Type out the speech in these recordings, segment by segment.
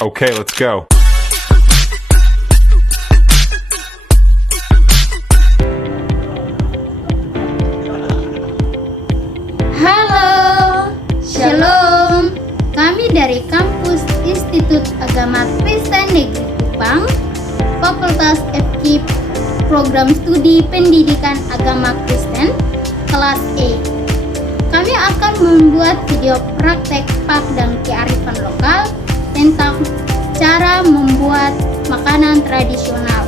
Okay, let's go. Halo, Shalom. Kami dari kampus Institut Agama Kristen Negeri Kupang, Fakultas FKIP, Program Studi Pendidikan Agama Kristen, kelas E. Kami akan membuat video praktek PAK dan kearifan lokal tentang cara membuat makanan tradisional.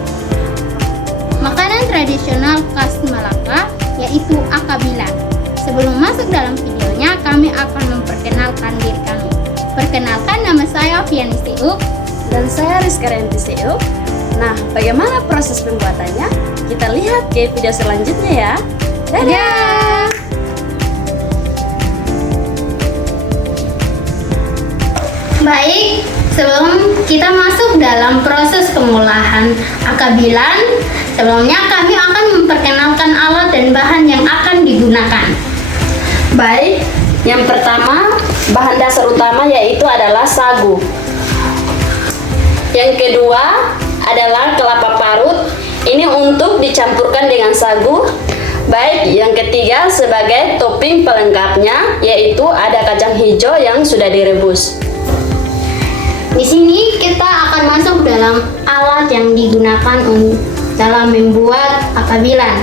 Makanan tradisional khas Malaka yaitu akabilan. Sebelum masuk dalam videonya, kami akan memperkenalkan diri kami. Perkenalkan, nama saya Fiani Seuk. Dan saya Rizka Renti Seuk. Nah, bagaimana proses pembuatannya? Kita lihat ke video selanjutnya ya. Dadah! Ya. Baik, sebelum kita masuk dalam proses pengolahan akabilan, sebelumnya kami akan memperkenalkan alat dan bahan yang akan digunakan. Baik, yang pertama, bahan dasar utama yaitu adalah sagu. Yang kedua adalah kelapa parut. Ini untuk dicampurkan dengan sagu. Baik, yang ketiga sebagai topping pelengkapnya yaitu ada kacang hijau yang sudah direbus. Di sini kita akan masuk dalam alat yang digunakan dalam membuat akabilan,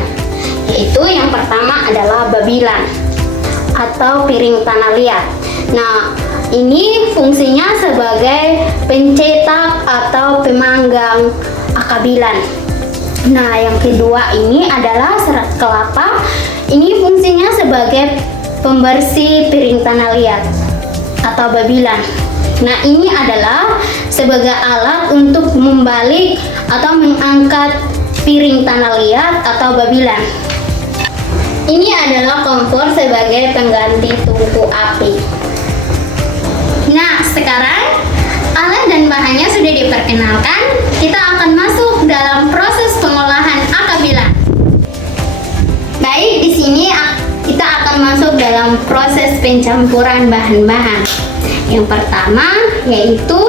yaitu yang pertama adalah babilan atau piring tanah liat. Nah, ini fungsinya sebagai pencetak atau pemanggang akabilan. Nah, yang kedua ini adalah serat kelapa. Ini fungsinya sebagai pembersih piring tanah liat atau babilan. Nah, ini adalah sebagai alat untuk membalik atau mengangkat piring tanah liat atau babilan. Ini adalah kompor sebagai pengganti tungku api. Nah, sekarang alat dan bahannya sudah diperkenalkan. Kita akan masuk dalam proses pengolahan akabilan. Baik, di sini kita akan masuk dalam proses pencampuran bahan-bahan. Yang pertama yaitu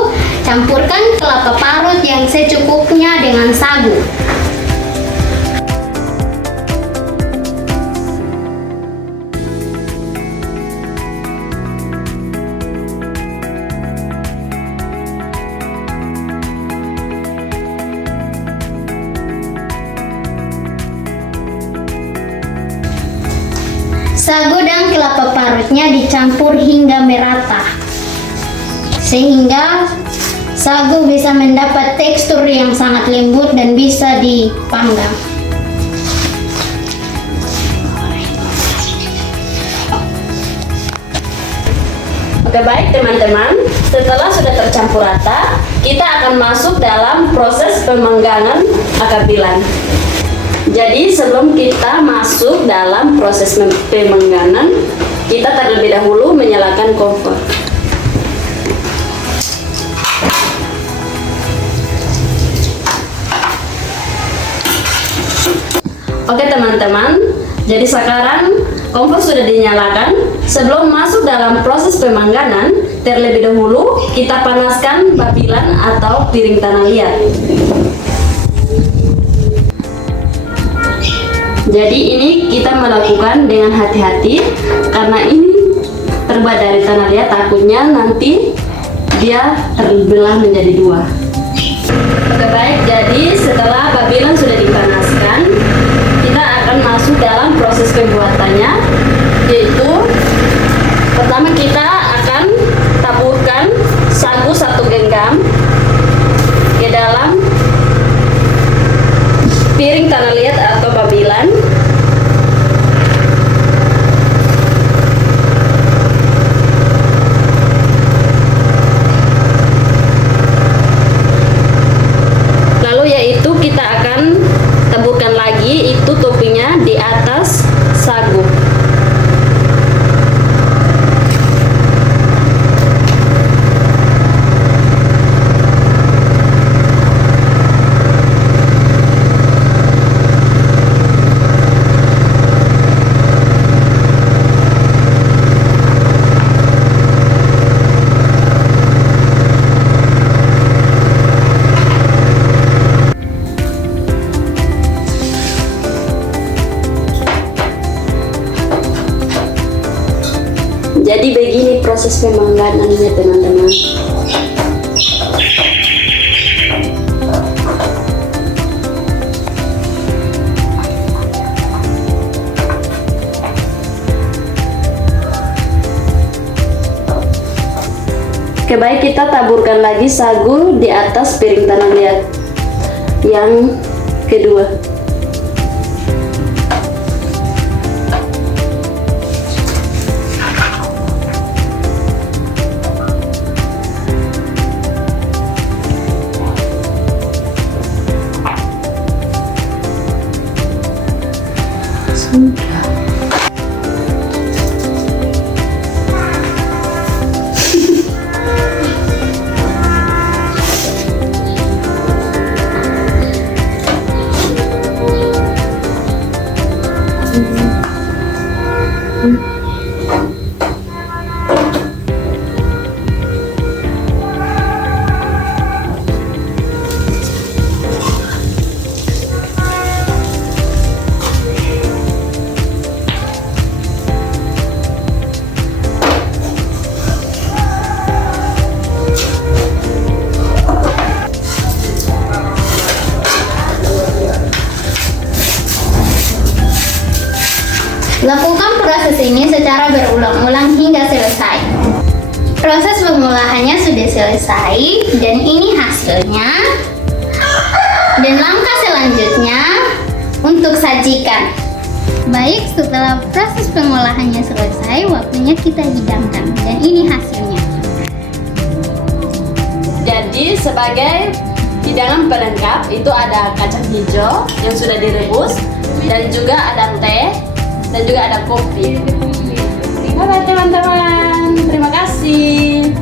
campurkan kelapa parut yang secukupnya dengan sagu. Sagu dan kelapa parutnya dicampur hingga merata, sehingga sagu bisa mendapat tekstur yang sangat lembut dan bisa dipanggang. Oke, baik teman-teman, setelah sudah tercampur rata, kita akan masuk dalam proses pemanggangan akabilan. Jadi sebelum kita masuk dalam proses pemanggangan, kita terlebih dahulu menyalakan kompor. Oke teman-teman, jadi sekarang kompor sudah dinyalakan. Sebelum masuk dalam proses pemanggangan, terlebih dahulu kita panaskan babilan atau piring tanah liat. Jadi ini kita melakukan dengan hati-hati karena ini terbuat dari tanah liat, takutnya nanti dia terbelah menjadi dua. Oke, baik, jadi setelah babilan sudah dipanaskan, kita akan masuk dalam proses pembuatannya, yaitu pertama kita akan taburkan sagu 1 genggam ke dalam piring tanah liat atau babilan. Lalu yaitu kita akan taburkan lagi itu toppingnya di atas sagu. Jadi begini proses pemangganannya teman-teman. Oke, baik, kita taburkan lagi sagu di atas piring tanah liat yang kedua. Sudah. Lakukan proses ini secara berulang-ulang hingga selesai. Proses pengolahannya sudah selesai dan ini hasilnya. Dan langkah selanjutnya untuk sajikan. Baik, setelah proses pengolahannya selesai, waktunya kita hidangkan dan ini hasilnya. Jadi sebagai hidangan pelengkap itu ada kacang hijau yang sudah direbus dan juga ada teh dan juga ada kopi. Bye teman-teman, terima kasih.